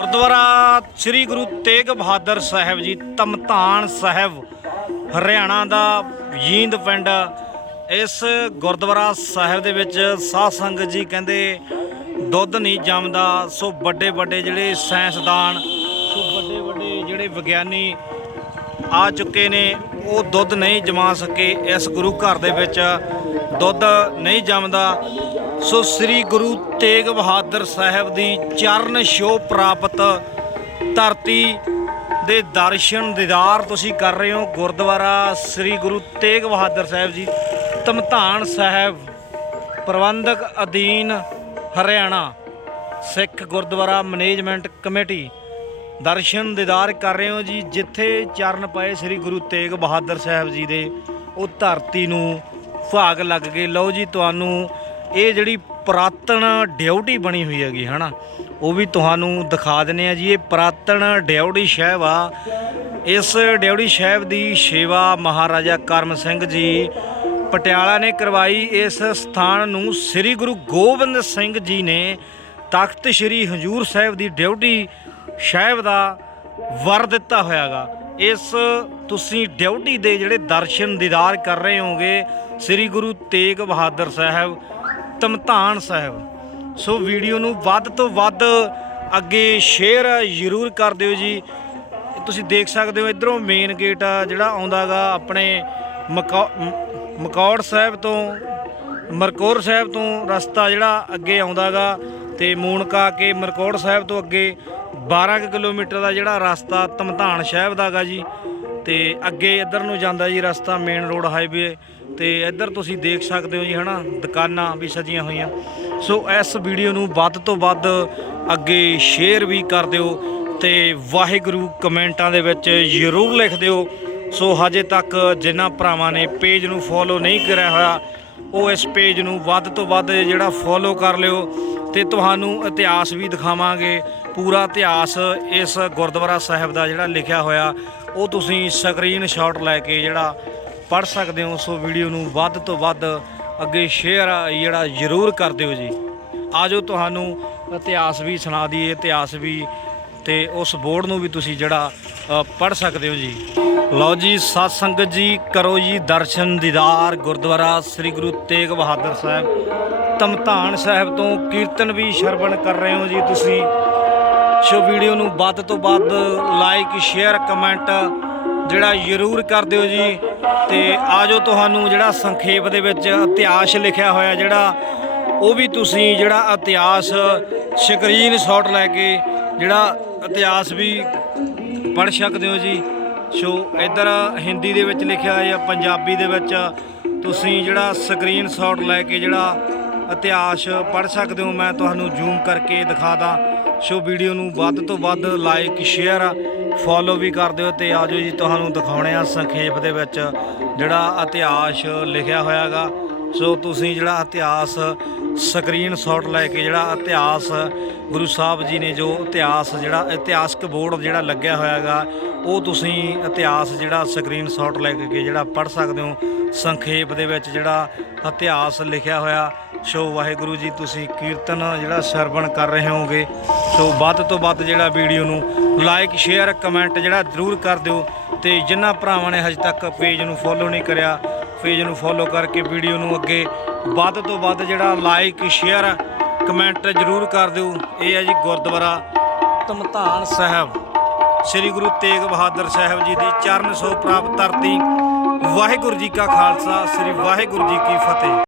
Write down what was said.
ਗੁਰਦੁਆਰਾ ਸ੍ਰੀ ਗੁਰੂ ਤੇਗ ਬਹਾਦਰ ਸਾਹਿਬ ਜੀ, ਤਮਤਾਨ ਸਾਹਿਬ, ਹਰਿਆਣਾ ਦਾ ਜੀਂਦ ਪਿੰਡ। ਇਸ ਗੁਰਦੁਆਰਾ ਸਾਹਿਬ ਦੇ ਵਿੱਚ ਸਾਧ ਸੰਗਤ ਜੀ ਕਹਿੰਦੇ, ਦੁੱਧ ਨਹੀਂ ਜੰਮਦਾ, ਸੋ ਵੱਡੇ ਵੱਡੇ ਜਿਹੜੇ ਸਾਇੰਸਦਾਨ ਸੋ ਵੱਡੇ ਵੱਡੇ ਜਿਹੜੇ ਵਿਗਿਆਨੀ ਆ ਚੁੱਕੇ ਨੇ, ਉਹ ਦੁੱਧ ਨਹੀਂ ਜਮਾ ਸਕੇ। ਇਸ ਗੁਰੂ ਘਰ ਦੇ ਵਿੱਚ ਦੁੱਧ ਨਹੀਂ ਜੰਮਦਾ। ਸੋ ਸ੍ਰੀ ਗੁਰੂ ਤੇਗ ਬਹਾਦਰ ਸਾਹਿਬ ਦੀ ਚਰਨ ਛੋਹ ਪ੍ਰਾਪਤ ਧਰਤੀ ਦੇ ਦਰਸ਼ਨ ਦੀਦਾਰ ਤੁਸੀਂ ਕਰ ਰਹੇ ਹੋ ਗੁਰਦੁਆਰਾ ਸ੍ਰੀ ਗੁਰੂ ਤੇਗ ਬਹਾਦਰ ਸਾਹਿਬ ਜੀ, ਧਮਧਾਨ ਸਾਹਿਬ, ਪ੍ਰਬੰਧਕ ਅਧੀਨ ਹਰਿਆਣਾ, ਸਿੱਖ ਗੁਰਦੁਆਰਾ ਮੈਨੇਜਮੈਂਟ ਕਮੇਟੀ ਦਰਸ਼ਨ ਦੀਦਾਰ ਕਰ ਰਹੇ ਹੋ ਜੀ, ਜਿੱਥੇ ਚਰਨ ਪਏ ਸ੍ਰੀ ਗੁਰੂ ਤੇਗ ਬਹਾਦਰ ਸਾਹਿਬ ਜੀ ਦੇ, ਉਹ ਧਰਤੀ ਨੂੰ ਭਾਗ ਲੱਗ ਗਏ। ਲਓ ਜੀ, ਤੁਹਾਨੂੰ ਇਹ ਜਿਹੜੀ ਪੁਰਾਤਨ ਡਿਊਟੀ ਬਣੀ ਹੋਈ ਹੈਗੀ, ਹਨਾ, ਉਹ ਵੀ ਤੁਹਾਨੂੰ ਦਿਖਾ ਦਿੰਨੇ ਆ ਜੀ। ਇਹ ਪੁਰਾਤਨ ਡਿਊਟੀ ਸਾਹਿਬ ਆ। ਇਸ ਡਿਊਟੀ ਸਾਹਿਬ ਦੀ ਸੇਵਾ ਮਹਾਰਾਜਾ ਕਰਮ ਸਿੰਘ ਜੀ ਪਟਿਆਲਾ ਨੇ ਕਰਵਾਈ। ਇਸ ਸਥਾਨ ਨੂੰ ਸ੍ਰੀ ਗੁਰੂ ਗੋਬਿੰਦ ਸਿੰਘ ਜੀ ਨੇ ਤਖਤ ਸ੍ਰੀ ਹਜੂਰ ਸਾਹਿਬ ਦੀ ਡਿਊਟੀ ਸਾਹਿਬ ਦਾ ਵਰ ਦਿੱਤਾ ਹੋਇਆਗਾ। ਇਸ ਤੁਸੀਂ ਡਿਊਟੀ ਦੇ ਜਿਹੜੇ ਦਰਸ਼ਨ ਦੀਦਾਰ ਕਰ ਰਹੇ ਹੋਗੇ ਸ੍ਰੀ ਗੁਰੂ ਤੇਗ ਬਹਾਦਰ ਸਾਹਿਬ ਧਮਧਾਨ ਸਾਹਿਬ। ਸੋ ਵੀਡੀਓ ਨੂੰ ਵੱਧ ਤੋਂ ਵੱਧ ਅੱਗੇ ਸ਼ੇਅਰ ਜ਼ਰੂਰ ਕਰ ਦਿਓ ਜੀ। ਤੁਸੀਂ ਦੇਖ ਸਕਦੇ ਹੋ ਇਧਰੋਂ ਮੇਨ ਗੇਟ ਆ ਜਿਹੜਾ ਆਉਂਦਾਗਾ ਆਪਣੇ ਮਕੌ- ਮਕੌੜ ਸਾਹਿਬ ਤੋਂ, ਮਰਕੌਰ ਸਾਹਿਬ ਤੋਂ ਰਸਤਾ ਜਿਹੜਾ ਅੱਗੇ ਆਉਂਦਾਗਾ ਤੇ ਮੂਨਕਾ ਕੇ ਮਰਕੌੜ ਸਾਹਿਬ ਤੋਂ ਅੱਗੇ 12 ਕੁ ਕਿਲੋਮੀਟਰ ਦਾ ਜਿਹੜਾ ਰਸਤਾ ਧਮਧਾਨ ਸਾਹਿਬ ਦਾਗਾ ਜੀ। ਤੇ ਅੱਗੇ ਇੱਧਰ ਨੂੰ ਜਾਂਦਾ ਜੀ ਰਸਤਾ ਮੇਨ ਰੋਡ ਹਾਈਵੇ ਤੇ ਇੱਧਰ ਤੁਸੀਂ ਦੇਖ ਸਕਦੇ ਹੋ ਜੀ ਹਨਾ, ਦੁਕਾਨਾਂ ਵੀ ਸਜੀਆਂ ਹੋਈਆਂ। ਸੋ ਇਸ ਵੀਡੀਓ ਨੂੰ ਵੱਧ ਤੋਂ ਵੱਧ ਅੱਗੇ ਸ਼ੇਅਰ ਵੀ ਕਰ ਦਿਓ ਤੇ ਵਾਹਿਗੁਰੂ ਕਮੈਂਟਾਂ ਦੇ ਵਿੱਚ ਜ਼ਰੂਰ ਲਿਖ ਦਿਓ। ਸੋ ਹਜੇ ਤੱਕ ਜਿਨ੍ਹਾਂ ਭਰਾਵਾਂ ਨੇ ਪੇਜ ਨੂੰ ਫੋਲੋ ਨਹੀਂ ਕਰਿਆ ਹੋਇਆ, ਉਹ ਇਸ ਪੇਜ ਨੂੰ ਵੱਧ ਤੋਂ ਵੱਧ ਜਿਹੜਾ ਫੋਲੋ ਕਰ ਲਿਓ ਤੇ ਤੁਹਾਨੂੰ ਇਤਿਹਾਸ ਵੀ ਦਿਖਾਵਾਂਗੇ। ਪੂਰਾ ਇਤਿਹਾਸ ਇਸ ਗੁਰਦੁਆਰਾ ਸਾਹਿਬ ਦਾ ਜਿਹੜਾ ਲਿਖਿਆ ਹੋਇਆ, ਉਹ ਤੁਸੀਂ ਸਕਰੀਨ ਸ਼ਾਟ ਲੈ ਕੇ ਜਿਹੜਾ ਪੜ ਸਕਦੇ ਹੋ, ਸੋ ਵੀਡੀਓ ਨੂੰ ਵੱਧ ਤੋਂ ਵੱਧ ਅੱਗੇ ਸ਼ੇਅਰ ਜਿਹੜਾ ਜ਼ਰੂਰ ਕਰ ਦਿਓ ਜੀ। ਆਜੋ ਤੁਹਾਨੂੰ ਇਤਿਹਾਸ ਵੀ ਸੁਣਾ ਦਈਏ, ਇਤਿਹਾਸ ਵੀ, ਤੇ ਉਸ ਬੋਰਡ ਨੂੰ ਵੀ ਤੁਸੀਂ ਜਿਹੜਾ ਪੜ ਸਕਦੇ ਹੋ ਜੀ। ਲਓ ਜੀ, ਸਤ ਸੰਗਤ ਜੀ, ਕਰੋ ਜੀ ਦਰਸ਼ਨ ਦੀਦਾਰ ਗੁਰਦੁਆਰਾ ਸ੍ਰੀ ਗੁਰੂ ਤੇਗ ਬਹਾਦਰ ਸਾਹਿਬ। ਧਮਧਾਨ ਸਾਹਿਬ ਤੋਂ ਕੀਰਤਨ ਵੀ ਸ਼ਰਵਣ ਕਰ ਰਹੇ ਹੋ ਜੀ ਤੁਸੀਂ। ਸੋ ਵੀਡੀਓ ਨੂੰ ਵੱਧ ਤੋਂ ਵੱਧ ਲਾਈਕ ਸ਼ੇਅਰ ਕਮੈਂਟ ਜਿਹੜਾ ਜ਼ਰੂਰ ਕਰ ਦਿਓ ਜੀ ਤੇ ਆਜੋ ਤੁਹਾਨੂੰ ਜਿਹੜਾ ਸੰਖੇਪ ਦੇ ਵਿੱਚ ਇਤਿਹਾਸ ਲਿਖਿਆ ਹੋਇਆ ਜਿਹੜਾ, ਉਹ ਵੀ ਤੁਸੀਂ ਜਿਹੜਾ ਇਤਿਹਾਸ ਸਕਰੀਨ ਸ਼ਾਟ ਲੈ ਕੇ ਜਿਹੜਾ ਇਤਿਹਾਸ ਵੀ ਪੜ੍ਹ ਸਕਦੇ ਹੋ ਜੀ। ਸੋ ਇੱਧਰ ਹਿੰਦੀ ਦੇ ਵਿੱਚ ਲਿਖਿਆ ਹੋਇਆ ਪੰਜਾਬੀ ਦੇ ਵਿੱਚ ਤੁਸੀਂ ਜਿਹੜਾ ਸਕਰੀਨ ਸ਼ਾਟ ਲੈ ਕੇ ਜਿਹੜਾ ਇਤਿਹਾਸ ਪੜ੍ਹ ਸਕਦੇ ਹੋ। ਮੈਂ ਤੁਹਾਨੂੰ ਜ਼ੂਮ ਕਰਕੇ ਦਿਖਾਦਾ ਸੋ ਵੀਡੀਓ ਨੂੰ ਵੱਧ ਤੋਂ ਵੱਧ ਲਾਈਕ ਸ਼ੇਅਰ ਫੋਲੋ ਵੀ ਕਰ ਦਿਓ ਤੇ ਆਜੋ ਜੀ ਤੁਹਾਨੂੰ ਦਿਖਾਉਣੇ ਆ ਸੰਖੇਪ ਦੇ ਵਿੱਚ ਜਿਹੜਾ ਇਤਿਹਾਸ ਲਿਖਿਆ ਹੋਇਆਗਾ। ਸੋ ਤੁਸੀਂ ਜਿਹੜਾ ਇਤਿਹਾਸ ਸਕਰੀਨ ਸ਼ਾਟ ਲੈ ਕੇ ਜਿਹੜਾ ਇਤਿਹਾਸ ਗੁਰੂ ਸਾਹਿਬ ਜੀ ਨੇ ਜੋ ਇਤਿਹਾਸ ਜਿਹੜਾ, ਇਤਿਹਾਸਕ ਬੋਰਡ ਜਿਹੜਾ ਲੱਗਿਆ ਹੋਇਆ ਹੈਗਾ, ਉਹ ਤੁਸੀਂ ਇਤਿਹਾਸ ਜਿਹੜਾ ਸਕਰੀਨ ਸ਼ਾਟ ਲੈ ਕੇ ਜਿਹੜਾ ਪੜ੍ਹ ਸਕਦੇ ਹੋ। ਸੰਖੇਪ ਦੇ ਵਿੱਚ ਜਿਹੜਾ ਇਤਿਹਾਸ ਲਿਖਿਆ ਹੋਇਆ। ਸੋ ਵਾਹਿਗੁਰੂ ਜੀ, ਤੁਸੀਂ ਕੀਰਤਨ ਜਿਹੜਾ ਸਰਵਣ ਕਰ ਰਹੇ ਹੋਗੇ ਸੋ ਵੱਧ ਤੋਂ ਵੱਧ ਜਿਹੜਾ ਵੀਡੀਓ ਨੂੰ ਲਾਈਕ, ਸ਼ੇਅਰ, ਕਮੈਂਟ ਜਿਹੜਾ ਜ਼ਰੂਰ ਕਰ ਦਿਓ। ਤੇ ਜਿਨ੍ਹਾਂ ਭਰਾਵਾਂ ਨੇ ਹਜੇ ਤੱਕ ਪੇਜ ਨੂੰ ਫੋਲੋ ਨਹੀਂ ਕਰਿਆ ਪੇਜ ਨੂੰ ਫੋਲੋ ਕਰਕੇ ਵੀਡੀਓ ਨੂੰ ਅੱਗੇ ਵੱਧ ਤੋਂ ਵੱਧ ਜਿਹੜਾ ਲਾਈਕ ਸ਼ੇਅਰ ਕਮੈਂਟ ਜ਼ਰੂਰ ਕਰ ਦਿਓ। ਇਹ ਹੈ ਜੀ ਗੁਰਦੁਆਰਾ ਧਮਧਾਨ ਸਾਹਿਬ। ਸ੍ਰੀ ਗੁਰੂ ਤੇਗ ਬਹਾਦਰ ਸਾਹਿਬ ਜੀ ਦੀ ਚਰਨ ਸੋ ਪ੍ਰਾਪਤ ਧਰਤੀ। ਵਾਹਿਗੁਰੂ ਜੀ ਕਾ ਖਾਲਸਾ, ਸ੍ਰੀ ਵਾਹਿਗੁਰੂ ਜੀ ਕੀ ਫਤਿਹ।